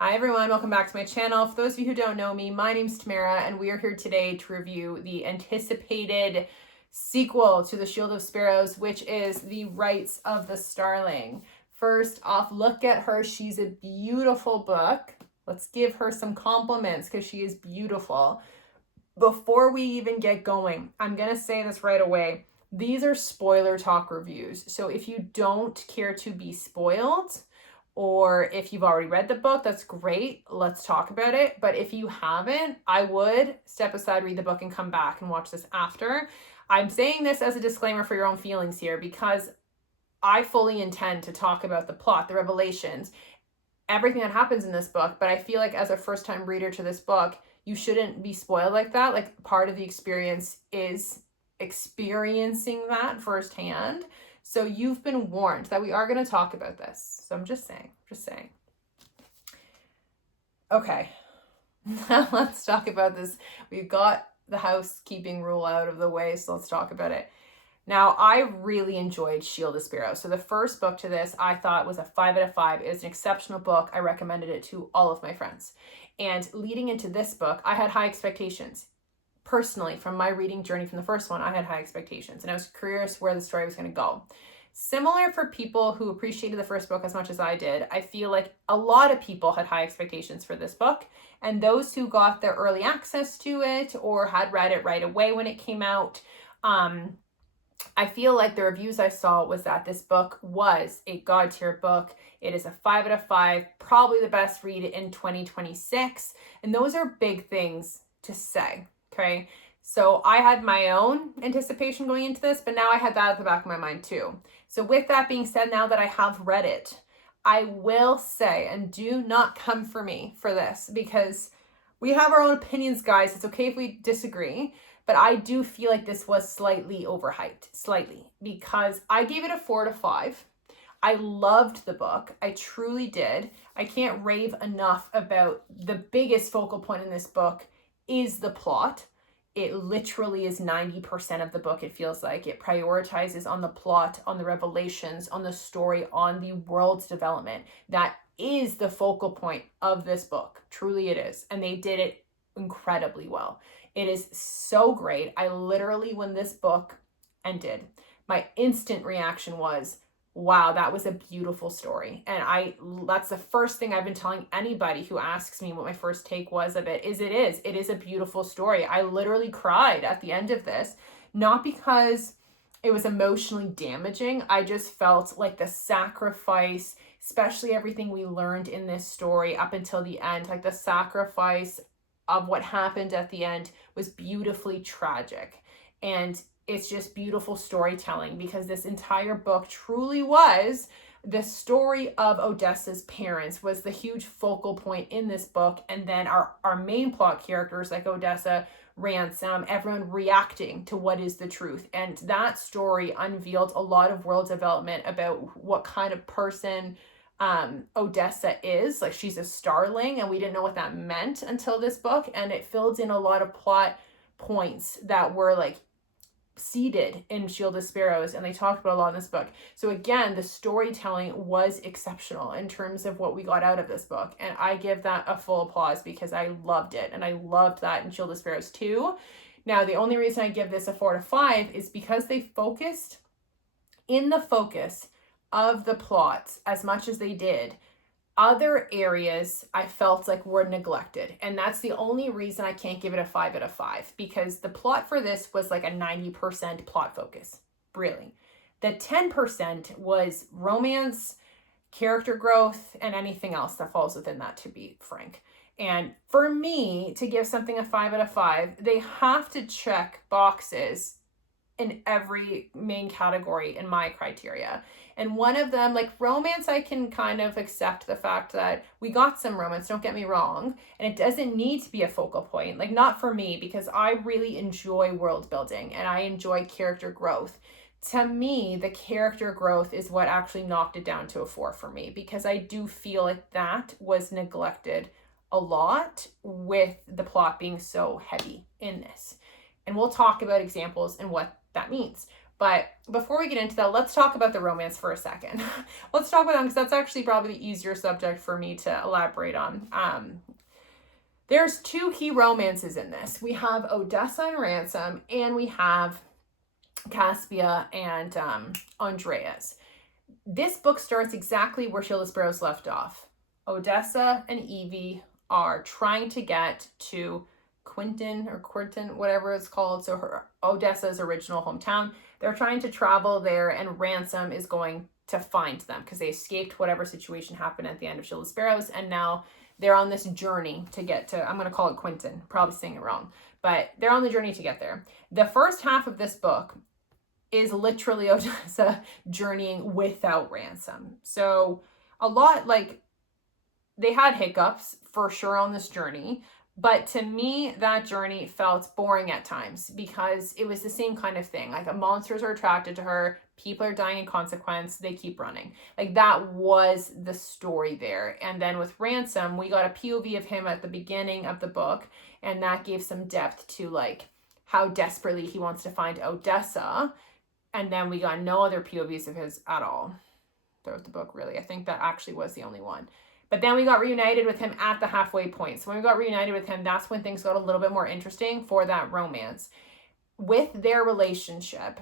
Hi everyone, welcome back to my channel. For those of you who don't know me, my name's Tamara and we are here today to review the anticipated sequel to The Shield of Sparrows, which is the Rites of the Starling. First off, look at her. She's a beautiful book. Let's give her some compliments because she is beautiful. Before we even get going, I'm going to say this right away. These are spoiler talk reviews. So if you don't care to be spoiled, or if you've already read the book, that's great. Let's talk about it. But if you haven't, I would step aside, read the book, and come back and watch this after. I'm saying this as a disclaimer for your own feelings here because I fully intend to talk about the plot, the revelations, everything that happens in this book. But I feel like as a first-time reader to this book, you shouldn't be spoiled like that. Like, part of the experience is experiencing that firsthand. So you've been warned that we are going to talk about this. So I'm just saying. Okay, now let's talk about this. We've got the housekeeping rule out of the way, so let's talk about it. Now, I really enjoyed Shield of Sparrows. So the first book to this, I thought was a 5 out of 5. It was an exceptional book. I recommended it to all of my friends. And leading into this book, I had high expectations. Personally, from my reading journey from the first one, I had high expectations and I was curious where the story was going to go. Similar for people who appreciated the first book as much as I did, I feel like a lot of people had high expectations for this book, and those who got their early access to it or had read it right away when it came out, I feel like the reviews I saw was that this book was a god tier book. It is a 5 out of 5, probably the best read in 2026, and those are big things to say. Okay, so I had my own anticipation going into this, but now I had that at the back of my mind too. So with that being said, now that I have read it, I will say, and do not come for me for this, because we have our own opinions, guys. It's okay if we disagree, but I do feel like this was slightly overhyped, because I gave it a 4 to 5. I loved the book. I truly did. I can't rave enough about the biggest focal point in this book is the plot. It literally is 90% of the book, it feels like. It prioritizes on the plot, on the revelations, on the story, on the world's development. That is the focal point of this book. Truly it is. And they did it incredibly well. It is so great. I literally, when this book ended, my instant reaction was, wow, that was a beautiful story. And that's the first thing I've been telling anybody who asks me what my first take was of it is it is a beautiful story. I literally cried at the end of this, not because it was emotionally damaging. I just felt like the sacrifice, especially everything we learned in this story up until the end, like the sacrifice of what happened at the end was beautifully tragic. And it's just beautiful storytelling, because this entire book truly was the story of Odessa's parents was the huge focal point in this book. And then our main plot characters like Odessa, Ransom, everyone reacting to what is the truth. And that story unveiled a lot of world development about what kind of person Odessa is. Like, she's a Starling, and we didn't know what that meant until this book. And it filled in a lot of plot points that were like seated in Shield of Sparrows, and they talked about a lot in this book. So again, the storytelling was exceptional in terms of what we got out of this book, and I give that a full applause because I loved it, and I loved that in Shield of Sparrows too. Now, the only reason I give this a 4 to 5 is because they focused in the focus of the plots as much as they did. Other areas I felt like were neglected. And that's the only reason I can't give it a 5 out of 5, because the plot for this was like a 90% plot focus, really. The 10% was romance, character growth, and anything else that falls within that, to be frank. And for me to give something a 5 out of 5, they have to check boxes in every main category in my criteria. And one of them, like romance, I can kind of accept the fact that we got some romance, don't get me wrong, and it doesn't need to be a focal point, like not for me, because I really enjoy world building and I enjoy character growth. To me, the character growth is what actually knocked it down to a 4 for me, because I do feel like that was neglected a lot with the plot being so heavy in this. And we'll talk about examples and what that means. But before we get into that, let's talk about the romance for a second. Let's talk about them because that's actually probably the easier subject for me to elaborate on. There's two key romances in this. We have Odessa and Ransom, and we have Caspia and Andreas. This book starts exactly where Shield of Sparrows left off. Odessa and Evie are trying to get to Quinton, whatever it's called. So Odessa's original hometown. They're trying to travel there, and Ransom is going to find them because they escaped whatever situation happened at the end of Shield of Sparrows, and now they're on this journey to get to, I'm going to call it Quinton, probably saying it wrong, but they're on the journey to get there. The first half of this book is literally Odessa journeying without Ransom. So a lot, like, they had hiccups for sure on this journey, but to me, that journey felt boring at times because it was the same kind of thing. Like, monsters are attracted to her, people are dying in consequence, they keep running. Like, that was the story there. And then with Ransom, we got a POV of him at the beginning of the book, and that gave some depth to, like, how desperately he wants to find Odessa. And then we got no other POVs of his at all throughout the book, really. I think that actually was the only one. But then we got reunited with him at the halfway point. So when we got reunited with him, that's when things got a little bit more interesting for that romance. With their relationship,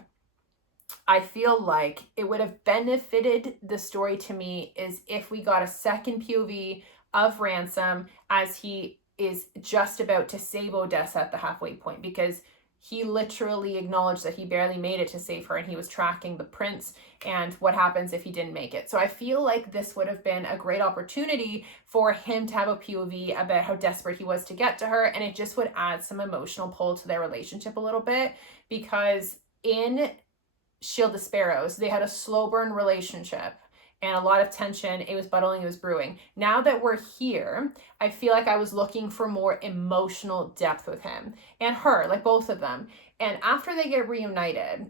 I feel like it would have benefited the story to me is if we got a second POV of Ransom as he is just about to save Odessa at the halfway point, because he literally acknowledged that he barely made it to save her, and he was tracking the prince and what happens if he didn't make it. So I feel like this would have been a great opportunity for him to have a POV about how desperate he was to get to her, and it just would add some emotional pull to their relationship a little bit, because in Shield of Sparrows, they had a slow burn relationship and a lot of tension. It was bubbling, it was brewing. Now that we're here, I feel like I was looking for more emotional depth with him and her, like both of them. And after they get reunited,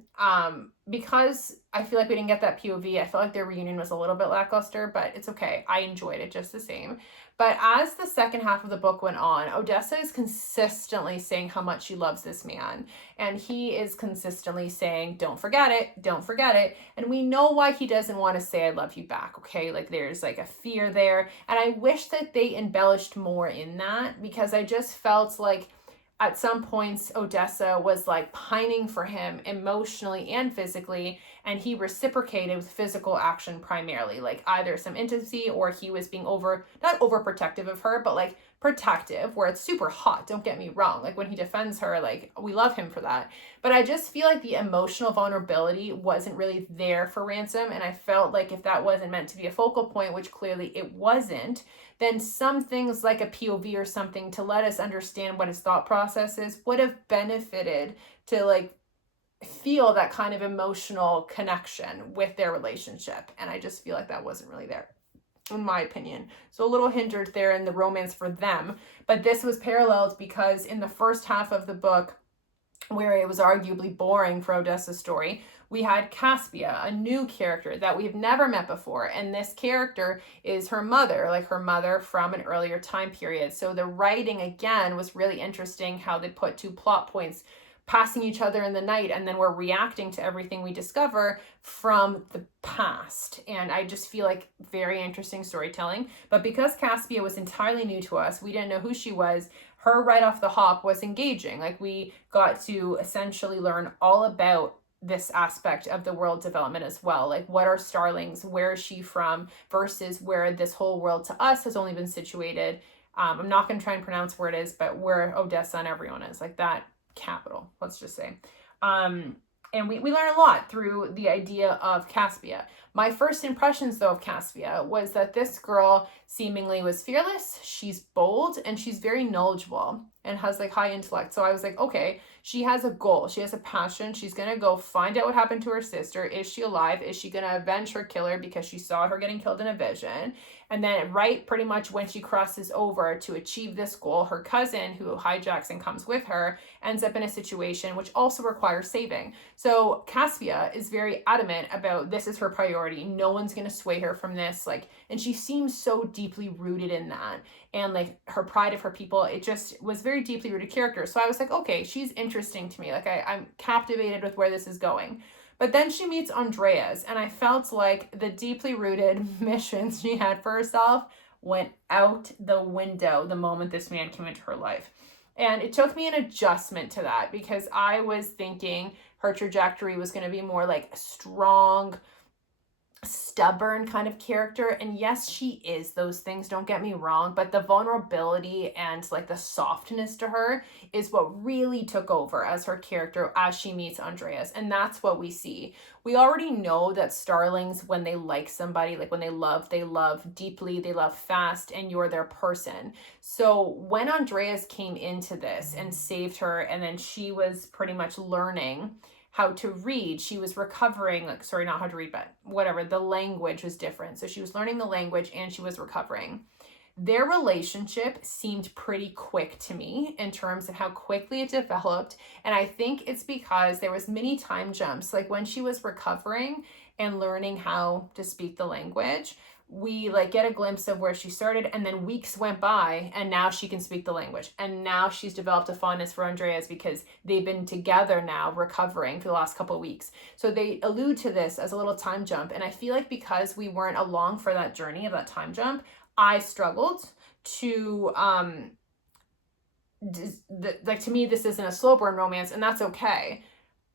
because I feel like we didn't get that POV, I felt like their reunion was a little bit lackluster, but it's okay. I enjoyed it just the same. But as the second half of the book went on, Odessa is consistently saying how much she loves this man. And he is consistently saying, don't forget it, don't forget it. And we know why he doesn't want to say I love you back, okay? Like, there's like a fear there. And I wish that they embellished more in that, because I just felt like at some points Odessa was like pining for him emotionally and physically, and he reciprocated with physical action primarily, like either some intimacy or he was being not overprotective of her, but like protective, where it's super hot, don't get me wrong, like when he defends her, like we love him for that. But I just feel like the emotional vulnerability wasn't really there for Ransom, and I felt like if that wasn't meant to be a focal point, which clearly it wasn't, then some things like a POV or something to let us understand what his thought process is would have benefited to like feel that kind of emotional connection with their relationship. And I just feel like that wasn't really there, in my opinion. So a little hindered there in the romance for them. But this was paralleled because in the first half of the book, where it was arguably boring for Odessa's story, we had Caspia, a new character that we've never met before. And this character is her mother, like her mother from an earlier time period. So the writing, again, was really interesting, how they put two plot points passing each other in the night, and then we're reacting to everything we discover from the past. And I just feel like very interesting storytelling. But because Caspia was entirely new to us, we didn't know who she was, her right off the hop was engaging. Like, we got to essentially learn all about this aspect of the world development as well. Like, what are Starlings? Where is she from? Versus where this whole world to us has only been situated. I'm not going to try and pronounce where it is, but where Odessa and everyone is, like that capital, let's just say. And we learn a lot through the idea of Caspia. My first impressions, though, of Caspia was that this girl seemingly was fearless, she's bold, and she's very knowledgeable and has like high intellect. So I was like, okay, she has a goal, she has a passion, she's gonna go find out what happened to her sister. Is she alive? Is she gonna avenge her killer because she saw her getting killed in a vision? And then right pretty much when she crosses over to achieve this goal, her cousin, who hijacks and comes with her, ends up in a situation which also requires saving. So Caspia is very adamant about this is her priority. No one's going to sway her from this. Like, and she seems so deeply rooted in that. And like her pride of her people, it just was very deeply rooted character. So I was like, okay, she's interesting to me. Like I'm captivated with where this is going. But then she meets Andreas, and I felt like the deeply rooted missions she had for herself went out the window the moment this man came into her life. And it took me an adjustment to that, because I was thinking her trajectory was going to be more like strong, stubborn kind of character. And yes, she is those things, don't get me wrong, but the vulnerability and like the softness to her is what really took over as her character as she meets Andreas. And that's what we see. We already know that Starlings, when they like somebody, like when they love deeply, they love fast, and you're their person. So when Andreas came into this and saved her, and then she was pretty much learning how to read. She was recovering, like, sorry, not how to read, but whatever. The language was different. So she was learning the language and she was recovering. Their relationship seemed pretty quick to me in terms of how quickly it developed. And I think it's because there was many time jumps. Like when she was recovering and learning how to speak the language, we like get a glimpse of where she started, and then weeks went by and now she can speak the language, and now she's developed a fondness for Andreas because they've been together now recovering for the last couple of weeks. So they allude to this as a little time jump, and I feel like because we weren't along for that journey of that time jump, I struggled to like, to me this isn't a slow burn romance, and that's okay.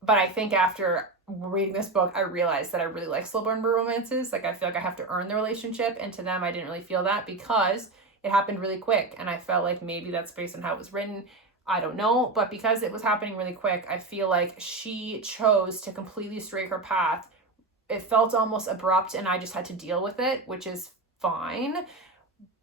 But I think after reading this book, I realized that I really like slow burn romances. Like I feel like I have to earn the relationship, and to them I didn't really feel that because it happened really quick, and I felt like maybe that's based on how it was written. I don't know, but because it was happening really quick, I feel like she chose to completely stray her path. It felt almost abrupt, and I just had to deal with it, which is fine.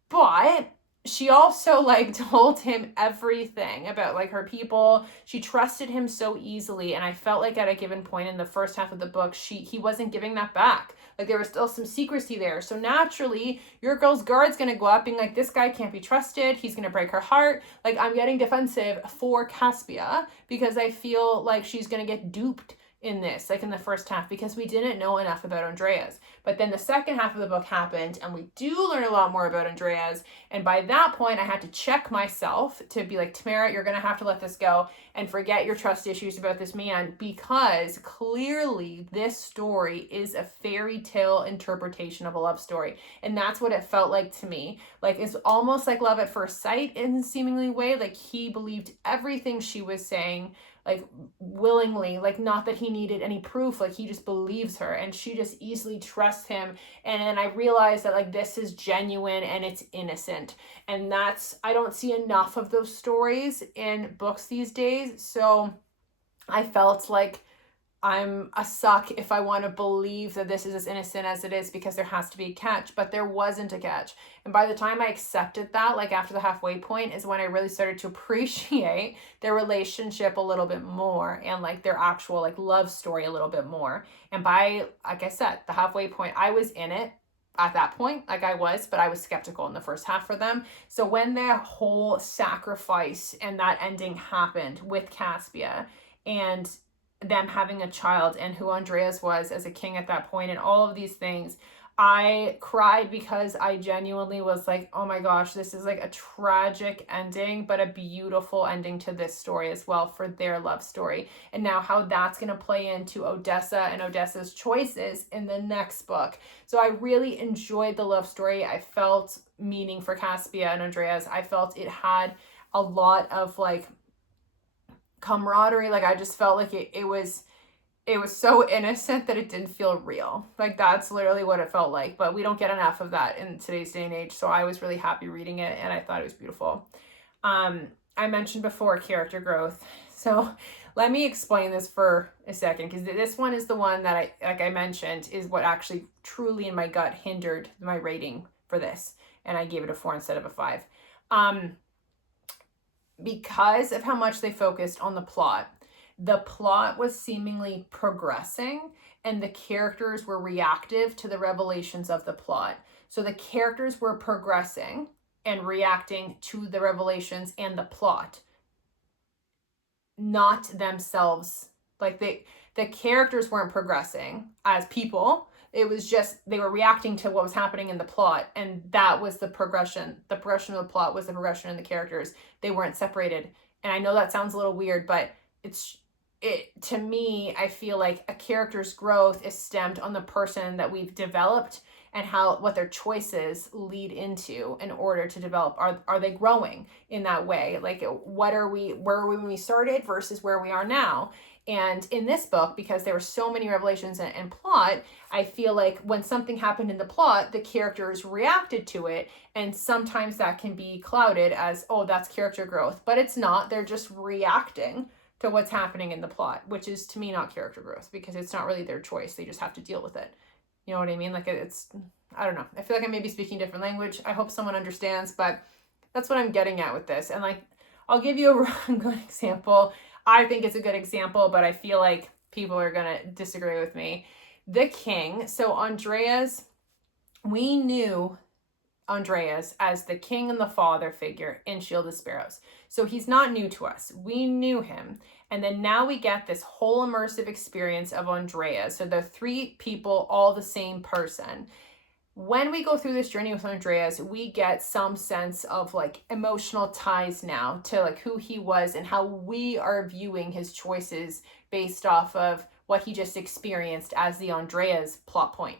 But she also like told him everything about like her people. She trusted him so easily, and I felt like at a given point in the first half of the book, he wasn't giving that back. Like there was still some secrecy there. So naturally, your girl's guard's gonna go up being like, this guy can't be trusted. He's gonna break her heart. Like I'm getting defensive for Caspia because I feel like she's gonna get duped in this, like in the first half, because we didn't know enough about Andreas. But then the second half of the book happened, and we do learn a lot more about Andreas. And by that point, I had to check myself to be like, Tamara, you're gonna have to let this go and forget your trust issues about this man, because clearly this story is a fairy tale interpretation of a love story. And that's what it felt like to me. Like it's almost like love at first sight in a seemingly way. Like he believed everything she was saying, like willingly, like not that he needed any proof, like he just believes her, and she just easily trusts him. And then I realized that like this is genuine and it's innocent, and that's, I don't see enough of those stories in books these days. So I felt like I'm a suck if I want to believe that this is as innocent as it is, because there has to be a catch, but there wasn't a catch. And by the time I accepted that, like after the halfway point, is when I really started to appreciate their relationship a little bit more, and like their actual like love story a little bit more. And by, like I said, the halfway point, I was in it at that point, like I was, but I was skeptical in the first half for them. So when the whole sacrifice and that ending happened with Caspia, and them having a child, and who Andreas was as a king at that point, and all of these things, I cried because I genuinely was like, oh my gosh, this is like a tragic ending, but a beautiful ending to this story as well, for their love story. And now how that's going to play into Odessa and Odessa's choices in the next book. So I really enjoyed the love story. I felt meaning for Caspia and Andreas. I felt it had a lot of like camaraderie. Like I just felt like it was so innocent that it didn't feel real. Like that's literally what it felt like, but we don't get enough of that in today's day and age. So I was really happy reading it, and I thought it was beautiful. I mentioned before character growth, so let me explain this for a second, because this one is the one that I mentioned, is what actually truly in my gut hindered my rating for this, and I gave it a 4 instead of a 5. Because of how much they focused on the plot was seemingly progressing, and the characters were reactive to the revelations of the plot. So the characters were progressing and reacting to the revelations and the plot, not themselves. Like the characters weren't progressing as people. It was just they were reacting to what was happening in the plot, and that was the progression. The progression of the plot was the progression in the characters. They weren't separated. And I know that sounds a little weird, but it's to me, I feel like a character's growth is stemmed on the person that we've developed and what their choices lead into in order to develop. Are they growing in that way? Like, where were we when we started versus where we are now? And in this book, because there were so many revelations and plot, I feel like when something happened in the plot, the characters reacted to it. And sometimes that can be clouded as, oh, that's character growth. But it's not. They're just reacting to what's happening in the plot, which is, to me, not character growth, because it's not really their choice. They just have to deal with it. You know what I mean? Like, I don't know. I feel like I may be speaking different language. I hope someone understands, but that's what I'm getting at with this. And like, I'll give you a good example. I think it's a good example, but I feel like people are going to disagree with me. The king. So Andreas, we knew Andreas as the king and the father figure in Shield of Sparrows. So he's not new to us. We knew him. And then now we get this whole immersive experience of Andreas. So the three people, all the same person. When we go through this journey with Andreas, we get some sense of like emotional ties now to like who he was and how we are viewing his choices based off of what he just experienced as the Andreas plot point.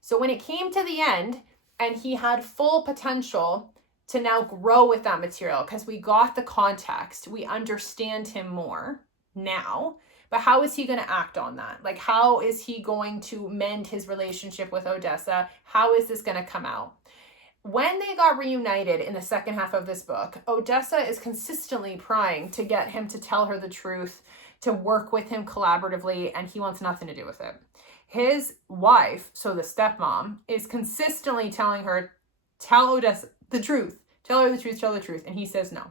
So when it came to the end and he had full potential to now grow with that material, because we got the context, we understand him more now. But how is he going to act on that? Like, how is he going to mend his relationship with Odessa? How is this going to come out? When they got reunited in the second half of this book, Odessa is consistently prying to get him to tell her the truth, to work with him collaboratively, and he wants nothing to do with it. His wife, so the stepmom, is consistently telling her, tell Odessa the truth. Tell her the truth, tell the truth. And he says no.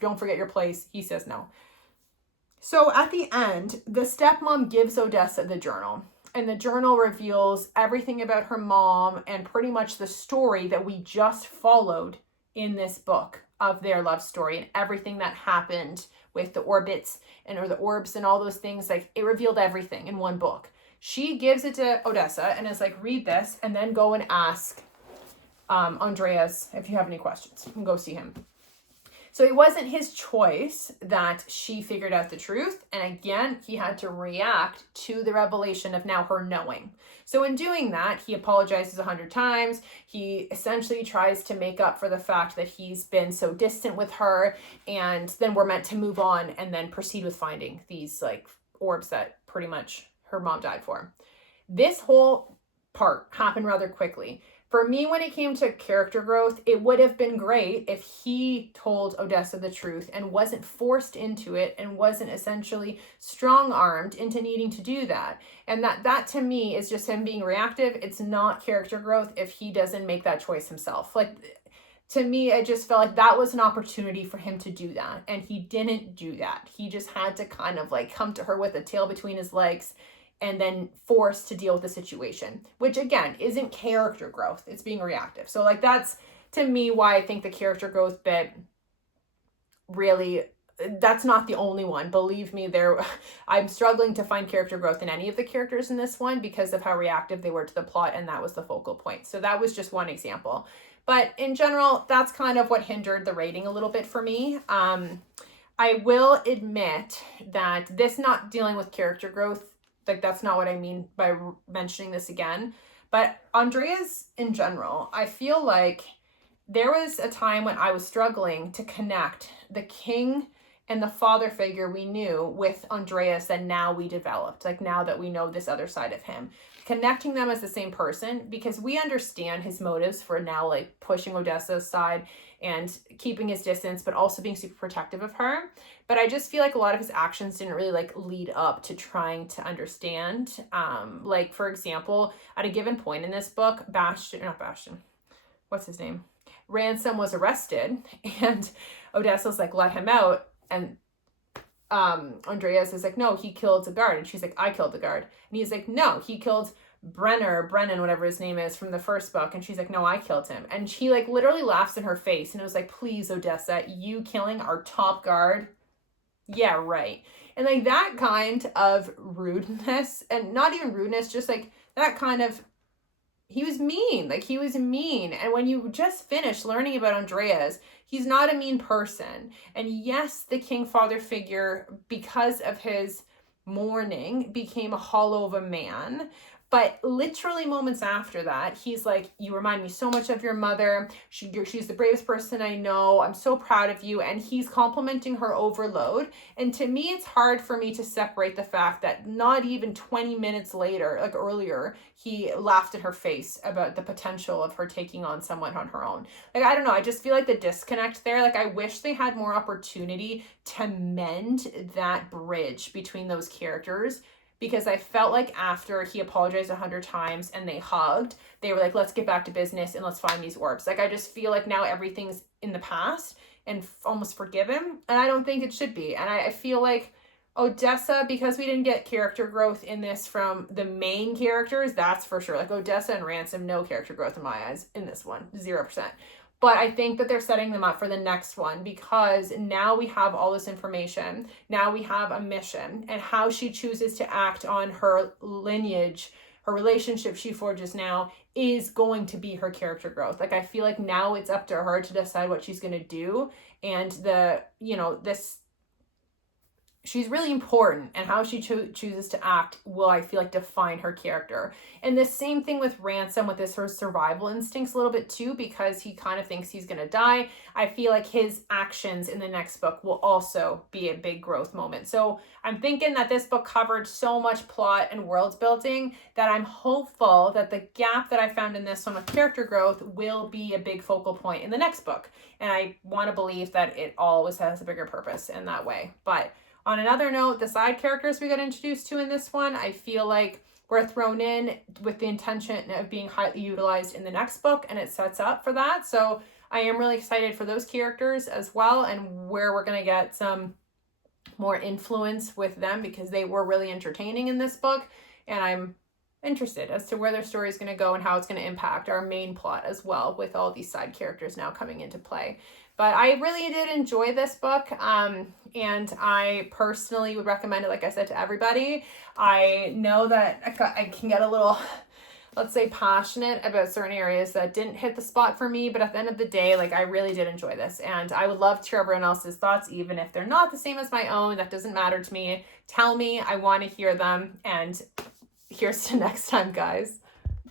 Don't forget your place. He says no. So at the end, the stepmom gives Odessa the journal, and the journal reveals everything about her mom and pretty much the story that we just followed in this book of their love story and everything that happened with the orbits or the orbs and all those things. Like, it revealed everything in one book. She gives it to Odessa and is like, read this and then go and ask Andreas if you have any questions. And go see him. So it wasn't his choice that she figured out the truth. And again, he had to react to the revelation of now her knowing. So in doing that, he apologizes 100 times. He essentially tries to make up for the fact that he's been so distant with her. And then we're meant to move on and then proceed with finding these like orbs that pretty much her mom died for. This whole part happened rather quickly. For me, when it came to character growth, it would have been great if he told Odessa the truth and wasn't forced into it and wasn't essentially strong-armed into needing to do that. And that to me is just him being reactive. It's not character growth if he doesn't make that choice himself. Like, to me, I just felt like that was an opportunity for him to do that. And he didn't do that. He just had to kind of like come to her with a tail between his legs and then forced to deal with the situation, which again, isn't character growth. It's being reactive. So like, that's to me why I think the character growth bit really, that's not the only one. Believe me, I'm struggling to find character growth in any of the characters in this one because of how reactive they were to the plot. And that was the focal point. So that was just one example. But in general, that's kind of what hindered the rating a little bit for me. I will admit that this not dealing with character growth, like, that's not what I mean by mentioning this again. But Andreas in general, I feel like there was a time when I was struggling to connect the king and the father figure we knew with Andreas that now we developed, like now that we know this other side of him. Connecting them as the same person, because we understand his motives for now like pushing Odessa aside and keeping his distance, but also being super protective of her. But I just feel like a lot of his actions didn't really like lead up to trying to understand. Like, for example, at a given point in this book, what's his name? Ransom was arrested and Odessa's like, let him out. And Andreas is like, no, he killed the guard. And she's like, I killed the guard. And he's like, no, he killed Brennan, whatever his name is from the first book. And she's like, no, I killed him. And she like literally laughs in her face. And it was like, please, Odessa, you killing our top guard? Yeah, right. And like that kind of rudeness, and not even rudeness, just like that kind of, he was mean. Like, he was mean. And when you just finish learning about Andreas, he's not a mean person. And yes, the king father figure, because of his morning became a hollow of a man. But literally moments after that, he's like, you remind me so much of your mother. She's the bravest person I know. I'm so proud of you. And he's complimenting her overload. And to me, it's hard for me to separate the fact that not even 20 minutes later, like earlier, he laughed in her face about the potential of her taking on someone on her own. Like, I don't know. I just feel like the disconnect there. Like, I wish they had more opportunity to mend that bridge between those characters, because I felt like after he apologized 100 times and they hugged, they were like, let's get back to business and let's find these orbs. Like, I just feel like now everything's in the past and almost forgive him. And I don't think it should be. And I feel like Odessa, because we didn't get character growth in this from the main characters, that's for sure. Like, Odessa and Ransom, no character growth in my eyes in this one, 0%. But I think that they're setting them up for the next one, because now we have all this information. Now we have a mission, and how she chooses to act on her lineage, her relationship she forges now, is going to be her character growth. Like, I feel like now it's up to her to decide what she's going to do. And she's really important, and how she chooses to act will, I feel like, define her character. And the same thing with Ransom, with her survival instincts a little bit too, because he kind of thinks he's going to die. I feel like his actions in the next book will also be a big growth moment. So I'm thinking that this book covered so much plot and world building that I'm hopeful that the gap that I found in this one with character growth will be a big focal point in the next book. And I want to believe that it always has a bigger purpose in that way. But on another note, the side characters we got introduced to in this one, I feel like we're thrown in with the intention of being highly utilized in the next book, and it sets up for that. So I am really excited for those characters as well, and where we're going to get some more influence with them, because they were really entertaining in this book, and I'm interested as to where their story is going to go and how it's going to impact our main plot as well, with all these side characters now coming into play. But I really did enjoy this book, and I personally would recommend it, like I said, to everybody. I know that I can get a little, let's say, passionate about certain areas that didn't hit the spot for me, but at the end of the day, like, I really did enjoy this, and I would love to hear everyone else's thoughts, even if they're not the same as my own. That doesn't matter to me. Tell me. I want to hear them, and here's to next time, guys.